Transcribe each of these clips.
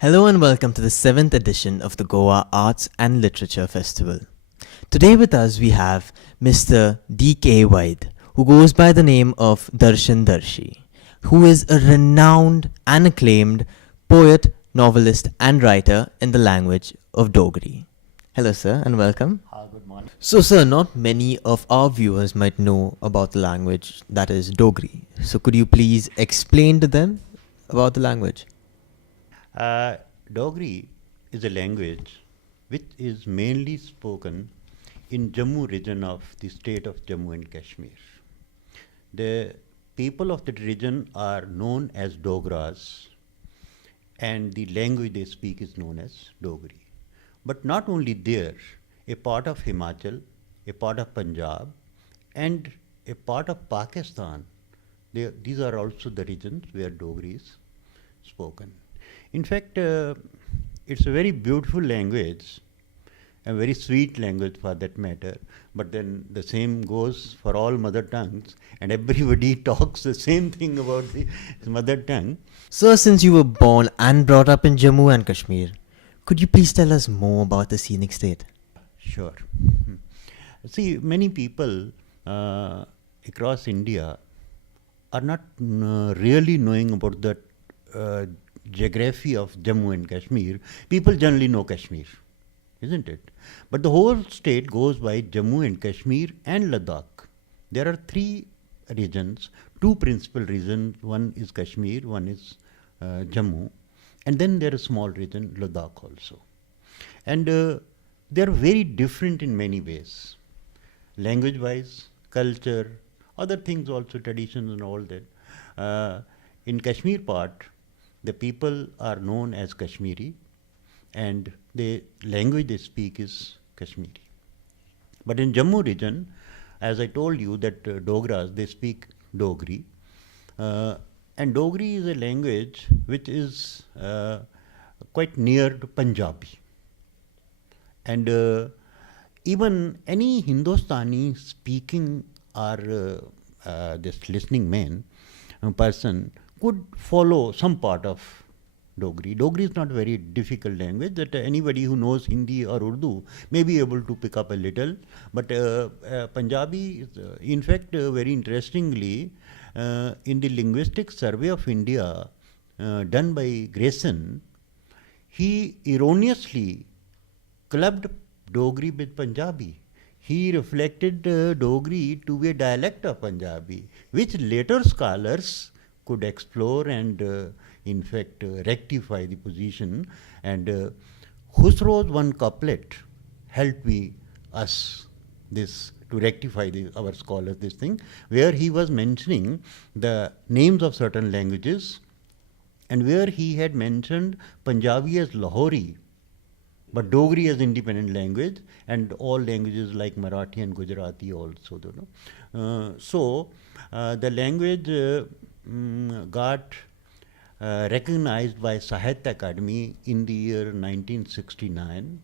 Hello and welcome to the 7th edition of the Goa Arts and Literature Festival. Today with us we have Mr. D.K. Waid, who goes by the name of Darshan Darshi, who is a renowned and acclaimed poet, novelist and writer in the language of Dogri. Hello sir and welcome. Good morning. So sir, not many of our viewers might know about the language that is Dogri. So could you please explain to them about the language? Dogri is a language which is mainly spoken in Jammu region of the state of Jammu and Kashmir. The people of that region are known as Dogras, and the language they speak is known as Dogri. But not only there, a part of Himachal, a part of Punjab, and a part of Pakistan, these are also the regions where Dogri is spoken. In fact, it's a very beautiful language, a very sweet language for that matter, but then the same goes for all mother tongues, and everybody talks the same thing about the mother tongue. Sir, since you were born and brought up in Jammu and Kashmir, could you please tell us more about the scenic state? Sure. See, many people across India are not really knowing about the geography of Jammu and Kashmir. People generally know Kashmir, isn't it? But the whole state goes by Jammu and Kashmir and Ladakh. There are three regions, two principal regions. One is Kashmir, one is Jammu, and then there is a small region, Ladakh also. And they are very different in many ways, language-wise, culture, other things also, traditions and all that. In Kashmir part, the people are known as Kashmiri, and the language they speak is Kashmiri. But in Jammu region, as I told you that Dogras, they speak Dogri. And Dogri is a language which is quite near to Punjabi. And even any Hindustani speaking or this listening person could follow some part of Dogri. Dogri is not a very difficult language that anybody who knows Hindi or Urdu may be able to pick up a little. But Punjabi, in fact, very interestingly, in the Linguistic Survey of India done by Grayson, he erroneously clubbed Dogri with Punjabi. He reflected Dogri to be a dialect of Punjabi, which later scholars could explore and in fact rectify the position. And Khusro's one couplet helped us this to rectify our scholars this thing, where he was mentioning the names of certain languages, and where he had mentioned Punjabi as Lahori, but Dogri as independent language, and all languages like Marathi and Gujarati also. So the language got recognized by Sahitya Academy in the year 1969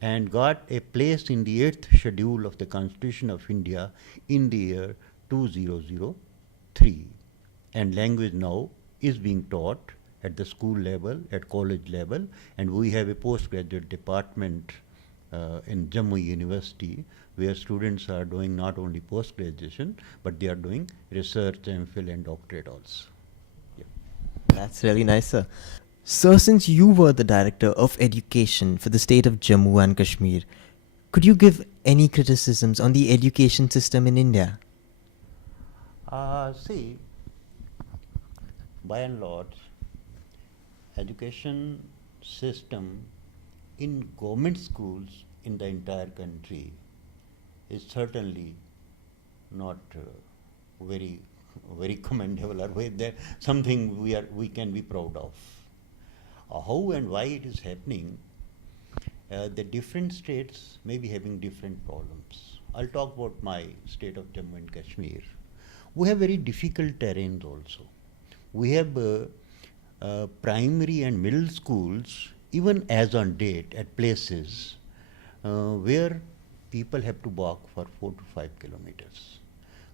and got a place in the 8th schedule of the Constitution of India in the year 2003. And language now is being taught at the school level, at college level, and we have a postgraduate department in Jammu University where students are doing not only post-graduation, but they are doing research, MPhil and doctorate also. Yeah. That's really nice, sir. Sir, since you were the Director of Education for the state of Jammu and Kashmir, could you give any criticisms on the education system in India? See, by and large, education system in government schools in the entire country is certainly not very commendable, or something we can be proud of. How and why it is happening, the different states may be having different problems. I'll talk about my state of Jammu and Kashmir. We have very difficult terrains also. We have primary and middle schools, even as on date, at places where people have to walk for 4 to 5 kilometers.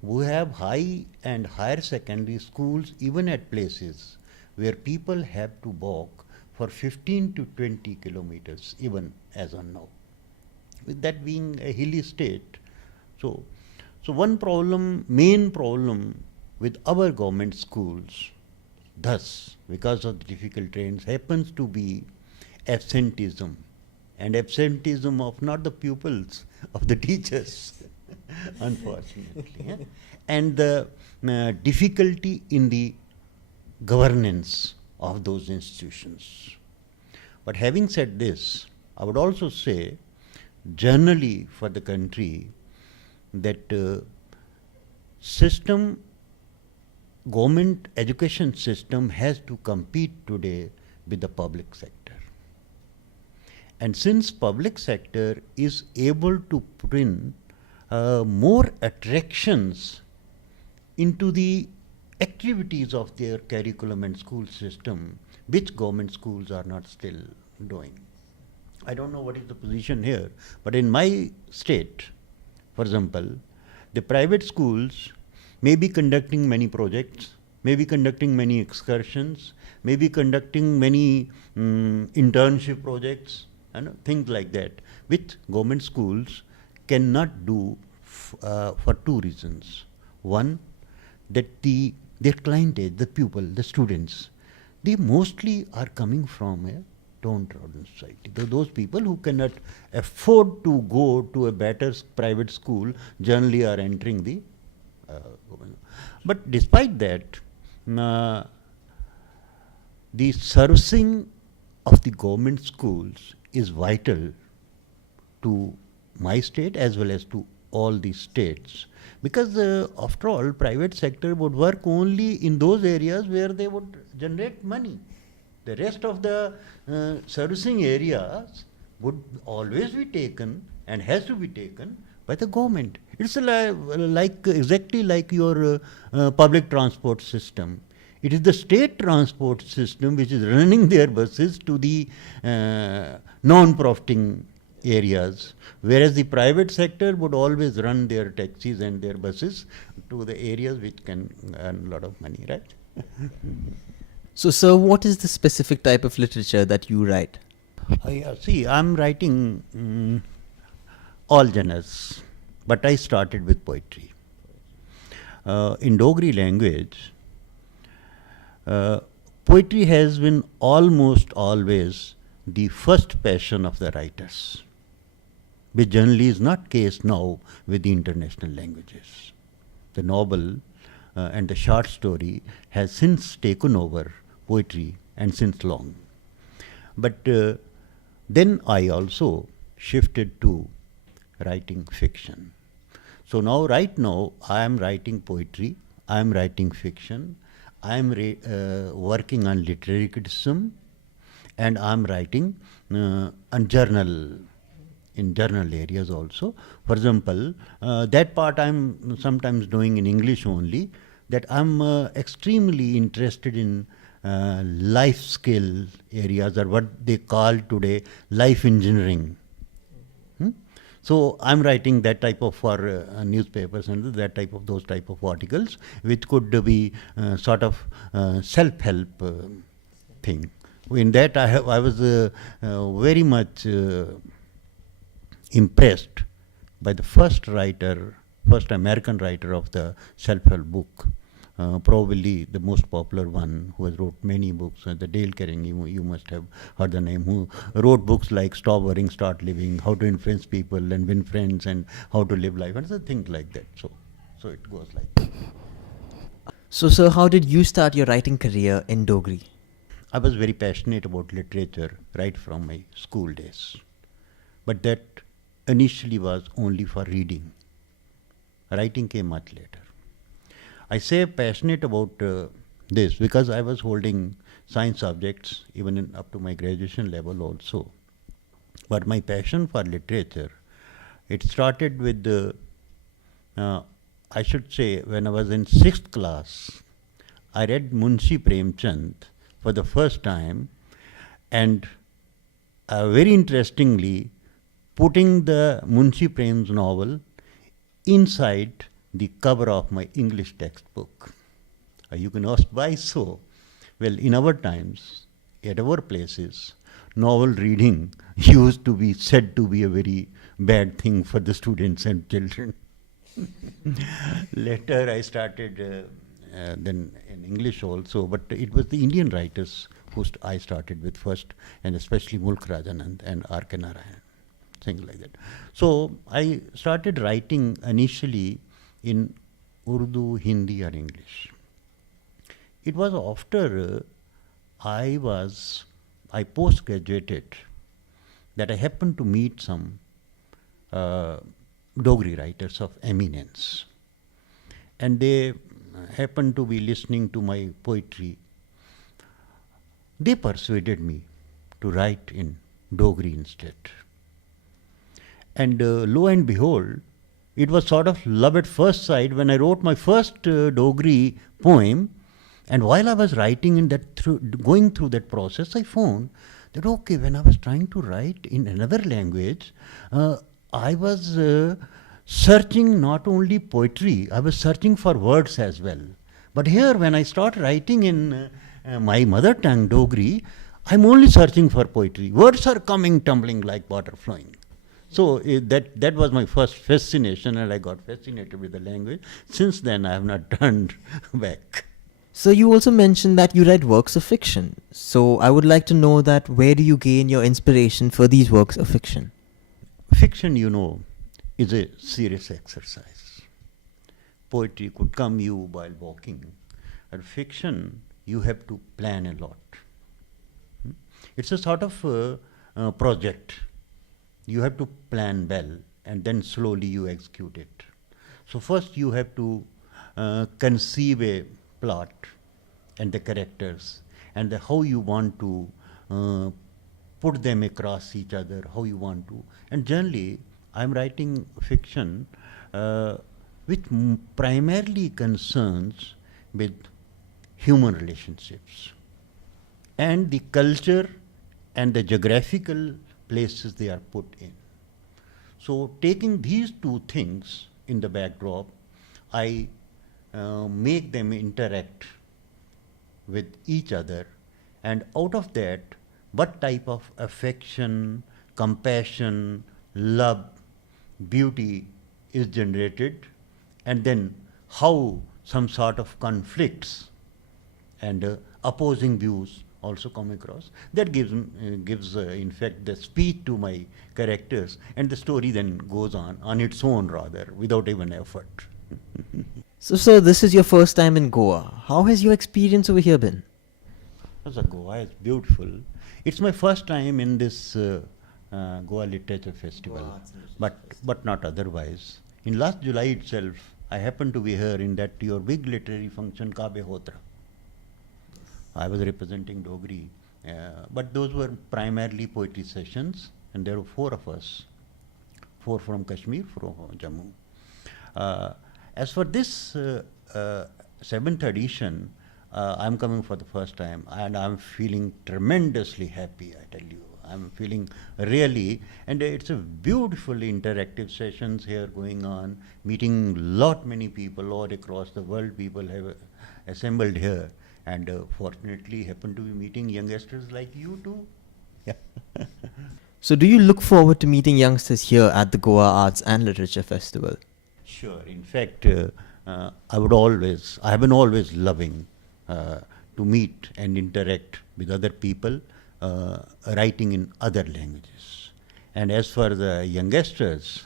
We have high and higher secondary schools even at places where people have to walk for 15 to 20 kilometers, even as on now. With that being a hilly state, so one problem, main problem with our government schools, thus, because of the difficult trains, happens to be absenteeism, and absenteeism of not the pupils, of the teachers, unfortunately. Yeah? And the difficulty in the governance of those institutions. But having said this, I would also say, generally for the country, that government education system has to compete today with the public sector. And since public sector is able to put in more attractions into the activities of their curriculum and school system, which government schools are not still doing. I don't know what is the position here, but in my state, for example, the private schools may be conducting many projects, may be conducting many excursions, may be conducting many internship projects, and things like that, which government schools cannot do for two reasons. One, that their clientage, the pupil, the students, they mostly are coming from a downtrodden society. Those people who cannot afford to go to a better private school generally are entering the government. But despite that, the servicing of the government schools is vital to my state as well as to all the states, because after all, private sector would work only in those areas where they would generate money. The rest of the servicing areas would always be taken and has to be taken by the government. It's exactly like your public transport system. It is the state transport system which is running their buses to the non-profiting areas, whereas the private sector would always run their taxis and their buses to the areas which can earn a lot of money, right? So, sir, what is the specific type of literature that you write? See, I'm writing all genres, but I started with poetry. In Dogri language, poetry has been almost always the first passion of the writers, which generally is not case now with the international languages. The novel and the short story has since taken over poetry, and since long. But then I also shifted to writing fiction. So now, right now, I am writing poetry, I am writing fiction, I am working on literary criticism, and I am writing on journal, in journal areas also. For example, that part I am sometimes doing in English only, that I am extremely interested in life skill areas, or what they call today life engineering. So I'm writing that type of for newspapers and that type of those type of articles, which could be sort of self-help thing. In that I was very much impressed by the first American writer of the self-help book. Probably the most popular one, who has wrote many books, the Dale Carnegie, you must have heard the name, who wrote books like Stop Worrying, Start Living, How to Influence People and Win Friends, and How to Live Life, and things like that. So it goes like that. So, sir, how did you start your writing career in Dogri? I was very passionate about literature right from my school days. But that initially was only for reading. Writing came much later. I say passionate about this because I was holding science subjects even up to my graduation level also. But my passion for literature, it started with I should say when I was in 6th class, I read Munshi Premchand for the first time, and very interestingly, putting the Munshi Prem's novel inside the cover of my English textbook. You can ask why so? Well, in our times, at our places, novel reading used to be said to be a very bad thing for the students and children. Later, I started then in English also, but it was the Indian writers who I started with first, and especially Mulk Rajanand and R.K. Narayan, things like that. So I started writing initially in Urdu, Hindi, or English. It was after I post-graduated that I happened to meet some Dogri writers of eminence. And they happened to be listening to my poetry. They persuaded me to write in Dogri instead. And lo and behold, it was sort of love at first sight when I wrote my first Dogri poem. And while I was writing in that, going through that process, I found that okay, when I was trying to write in another language, I was searching not only poetry, I was searching for words as well. But here, when I start writing in my mother tongue, Dogri, I'm only searching for poetry. Words are coming, tumbling like water flowing. So that was my first fascination, and I got fascinated with the language. Since then, I have not turned back. So you also mentioned that you write works of fiction. So I would like to know that where do you gain your inspiration for these works of fiction? Fiction, you know, is a serious exercise. Poetry could come you while walking. And fiction, you have to plan a lot. It's a sort of project. You have to plan well, and then slowly you execute it. So first you have to conceive a plot and the characters and how you want to put them across each other, how you want to. And generally, I'm writing fiction which primarily concerns with human relationships and the culture and the geographical places they are put in. So taking these two things in the backdrop, I make them interact with each other, and out of that, what type of affection, compassion, love, beauty is generated, and then how some sort of conflicts and opposing views also come across. That gives in fact, the speed to my characters, and the story then goes on its own rather, without even effort. So, sir, this is your first time in Goa. How has your experience over here been? Goa is beautiful. It's my first time in this Goa Literature Festival, but not otherwise. In last July itself, I happened to be here in that your big literary function, Kabe Hotra. I was representing Dogri, but those were primarily poetry sessions, and there were 4 of us, 4 from Kashmir, 4 from Jammu. As for this 7th edition, I'm coming for the first time, and I'm feeling tremendously happy, I tell you. I'm feeling really, and it's a beautiful interactive sessions here going on, meeting many people all across the world. People have assembled here, and fortunately happen to be meeting youngsters like you too. Yeah. So do you look forward to meeting youngsters here at the Goa Arts and Literature Festival? Sure. In fact, I have been always loving to meet and interact with other people writing in other languages. And as for the youngsters,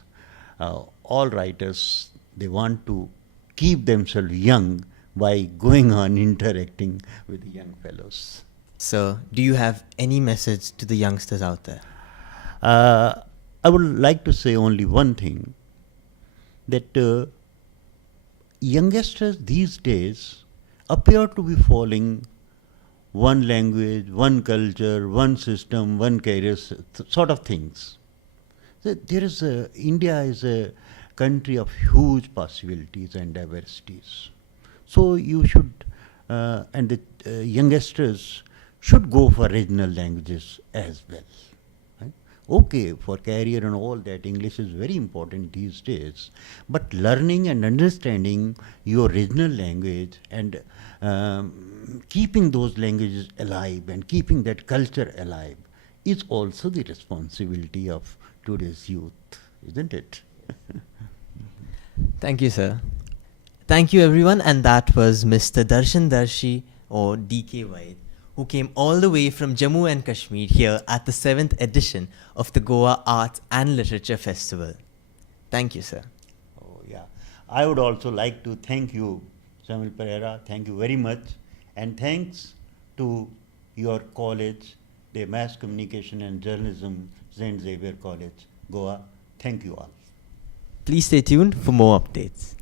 all writers, they want to keep themselves young by going on interacting with the young fellows. So, do you have any message to the youngsters out there? I would like to say only one thing, that youngsters these days appear to be following one language, one culture, one system, one career, sort of things. India is a country of huge possibilities and diversities. So you should, and the youngsters should go for regional languages as well. Right? Okay, for career and all that, English is very important these days. But learning and understanding your original language and keeping those languages alive and keeping that culture alive is also the responsibility of today's youth, isn't it? Thank you, sir. Thank you, everyone. And that was Mr. Darshan Darshi, or DK White, who came all the way from Jammu and Kashmir here at the 7th edition of the Goa Arts and Literature Festival. Thank you, sir. Oh, yeah. I would also like to thank you, Samuel Pereira. Thank you very much. And thanks to your college, the Mass Communication and Journalism, St. Xavier College, Goa. Thank you all. Please stay tuned for more updates.